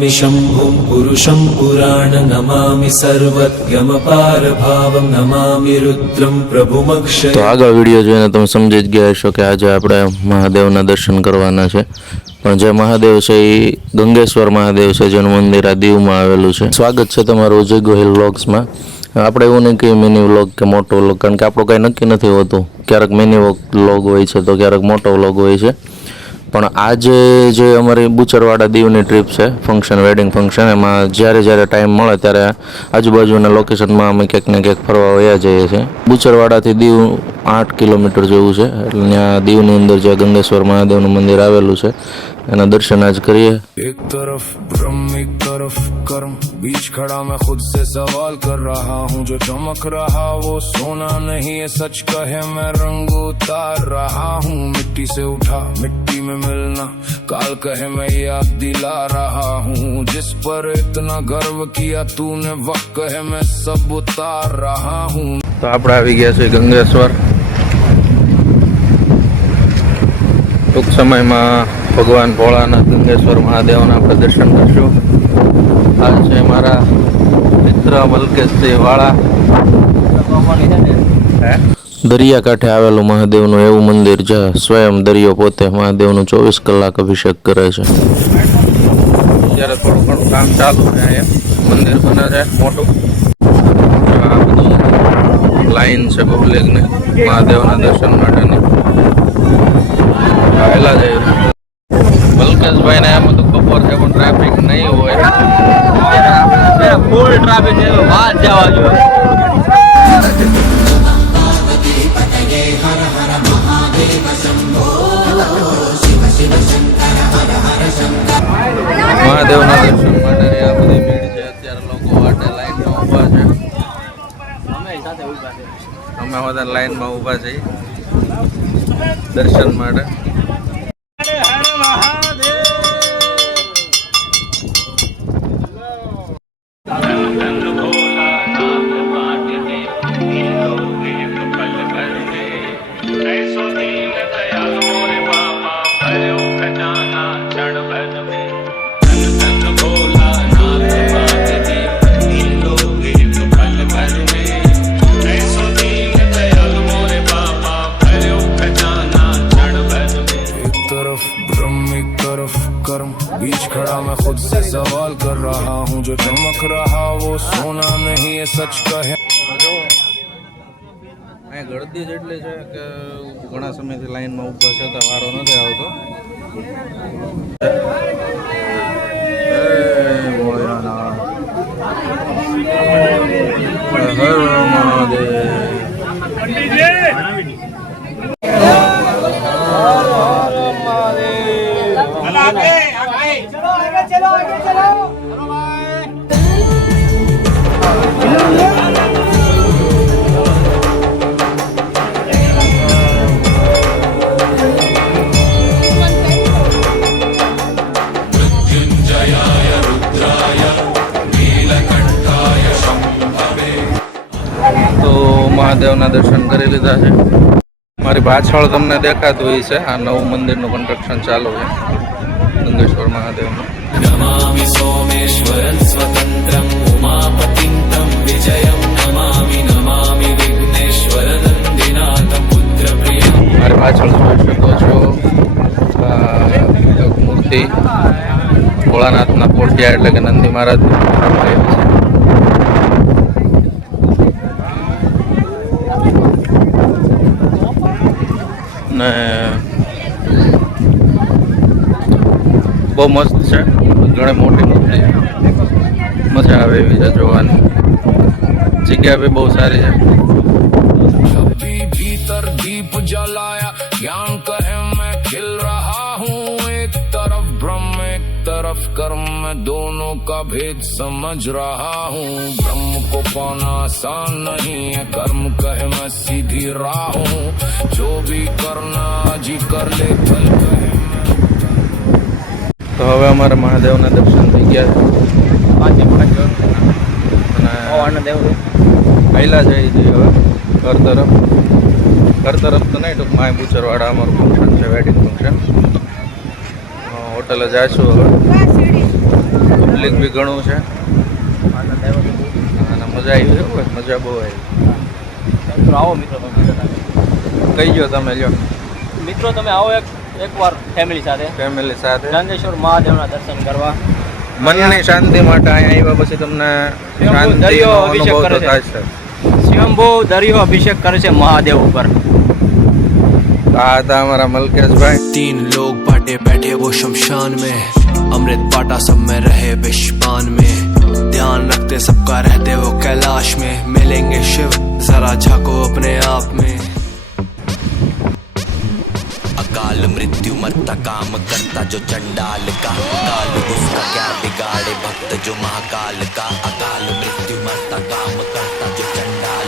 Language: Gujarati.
नमामि शम्भुं पुरुषं पुराण नमामि सर्वज्ञमपारभावं नमामि रुद्रं प्रभुमक्षय। तो आगे विडियो જોઈને તમે સમજી જ ગયા છો કે આજે આપણે મહાદેવના દર્શન કરવાના છે। પણ જે મહાદેવ છે એ ગંગેશ્વર મહાદેવ છે, જેનું મંદિર આ દીવમાં આવેલું છે। સ્વાગત છે તમારું અજય ગોહિલ વ્લોગ્સમાં। આપણે એવું નહીં કે મિની વ્લોગ કે મોટો વ્લોગ, કારણ કે આપણું કાંઈ નક્કી નથી હોતું। ક્યારેક મિની વ્લોગ હોય છે તો ક્યારેક મોટો વ્લોગ હોય છે। પણ આજે જે અમારી બુચરવાડા દીવની ટ્રીપ છે, ફંક્શન, વેડિંગ ફંક્શન, એમાં જ્યારે જ્યારે ટાઈમ મળે ત્યારે આજુબાજુના લોકેશનમાં અમે ક્યાંક ને ક્યાંક ફરવા વયા જઈએ છીએ। બુચરવાડાથી દીવ 8 કિલોમીટર જેવું છે, એટલે ત્યાં દીવની અંદર જે ગંગેશ્વર મહાદેવનું મંદિર આવેલું છે એના દર્શન આજ કરીએ। एक तरफ ब्रह्म एक तरफ कर्म, बीच खड़ा मैं खुद से सवाल कर रहा हूँ। जो चमक रहा वो सोना नहीं है, सच कहे मैं रंग उतार रहा हूँ। मिट्टी से उठा मिट्टी में मिलना, काल कहे मैं याद दिला रहा हूँ। जिस पर इतना गर्व किया तूने, वक्त कहे मैं सब उतार रहा हूँ। તો આપણે આવી ગયા છે ગંગેશ્વર। ટૂંક સમયમાં ભગવાન ભોળાનાથ ગંગેશ્વર મહાદેવના આપણે દર્શન કરશું। આ છે મારા મિત્ર મલકેશજી વાળા। દરિયાકાંઠે આવેલું મહાદેવનું એવું મંદિર છે, સ્વયં દરિયો પોતે મહાદેવનું 24 કલાક અભિષેક કરે છે। અત્યારે થોડું ઘણું કામ ચાલુ છે, અહીંયા મંદિર બને છે મોટું। આ બધું લાઈન છે પબ્લિકને મહાદેવના દર્શન માટેની। આવેલા છે મલકેશભાઈ ને એમ હતું બપોર છે પણ ટ્રાફિક નહીં હોય, ફૂલ ટ્રાફિક છે, વાત જવા જોઈએ। મહાદેવના દર્શન માટે આ બધી ભીડ છે। અત્યારે લોકો માટે લાઈનમાં ઊભા છે, અમે બધા લાઈનમાં ઊભા છીએ દર્શન માટે। बीच खड़ा मैं खुद से सवाल कर रहा हूँ। जो चमक रहा वो सोना नहीं है, सच कहे। અહીં ગળદી જેટલી છે કે ઘણા સમયથી લાઈનમાં ઊભા છે તો વારો નથી આવતો। હર મહાદેવ। તો મહાદેવના દર્શન કરી લીધા છે। મારી પાછળ તમને દેખાતું હોય છે આ નવું મંદિરનું કન્સ્ટ્રક્શન ચાલુ છે ગંગેશ્વર મહાદેવનું। नमामि सोमेश्वरं स्वतन्त्रं उमापतिं तं विजयं नमामि नमामि विघ्नेश्वरनन्दिनाथं पुत्रप्रियं। મારી પાછળ જોઈ શકો છો મૂર્તિ ભોળાનાથના પોઢિયા એટલે કે નંદી મહારાજ ને બહુ મસ્ત છે, ઘણી મોટી મૂર્તિ, મજા આવે એવી છે જોવાની। જગ્યા બી બહુ સારી છે। अभी भीतर दीप जलाया, ज्ञान कहे मैं खिल रहा हूँ। एक तरफ ब्रह्म एक तरफ कर्म, मैं दोनों का भेद समझ रहा हूँ। ब्रह्म को पाना आसान नहीं है, कर्म कहे मैं सीधी राह हूँ। जो भी करना आज ही कर ले, कल कहे। તો હવે અમારા મહાદેવના દર્શન થઈ ગયા છે અને પહેલા જઈ જઈએ હવે ઘર તરફ તો નહીં, ટૂંકમાં બુચરવાડા અમારું ફંક્શન છે, વેડિંગ ફંક્શન। હોટલે જઈશું હવે। પબ્લિક બી ઘણું છે અને મજા આવી છે હો, મજા બહુ આવી. મિત્રો આવો મિત્રો તમે કઈ ગયો તમે લ્યો મિત્રો તમે આવો એકવાર ફેમિલી સાથે ફેમિલી સાથે ગંગેશ્વર મહાદેવના દર્શન કરવા. મનની શાંતિ માટે અહીંયા આવ્યા પછી તમને શાંતિનો દરિયો અભિષેક અનુભવ કરે તો છે. થાય છે. સ્વયંભૂ દરિયો અભિષેક કરે છે મહાદેવ ઉપર. આ હતા અમારા મલકેશભાઈ. 3 लोग बांटे बैठे वो शमशान में, अमृत बांटा सब में रहे विषपान में, ध्यान रखते सबका रहते वो कैलाश में, मिलेंगे शिव जरा झाको अपने आप में. अकाल मृत्यु मरता काम करता जो चंडाल का, काल उसका क्या बिगाड़े भक्त जो महाकाल का. अकाल मृत्यु मरता काम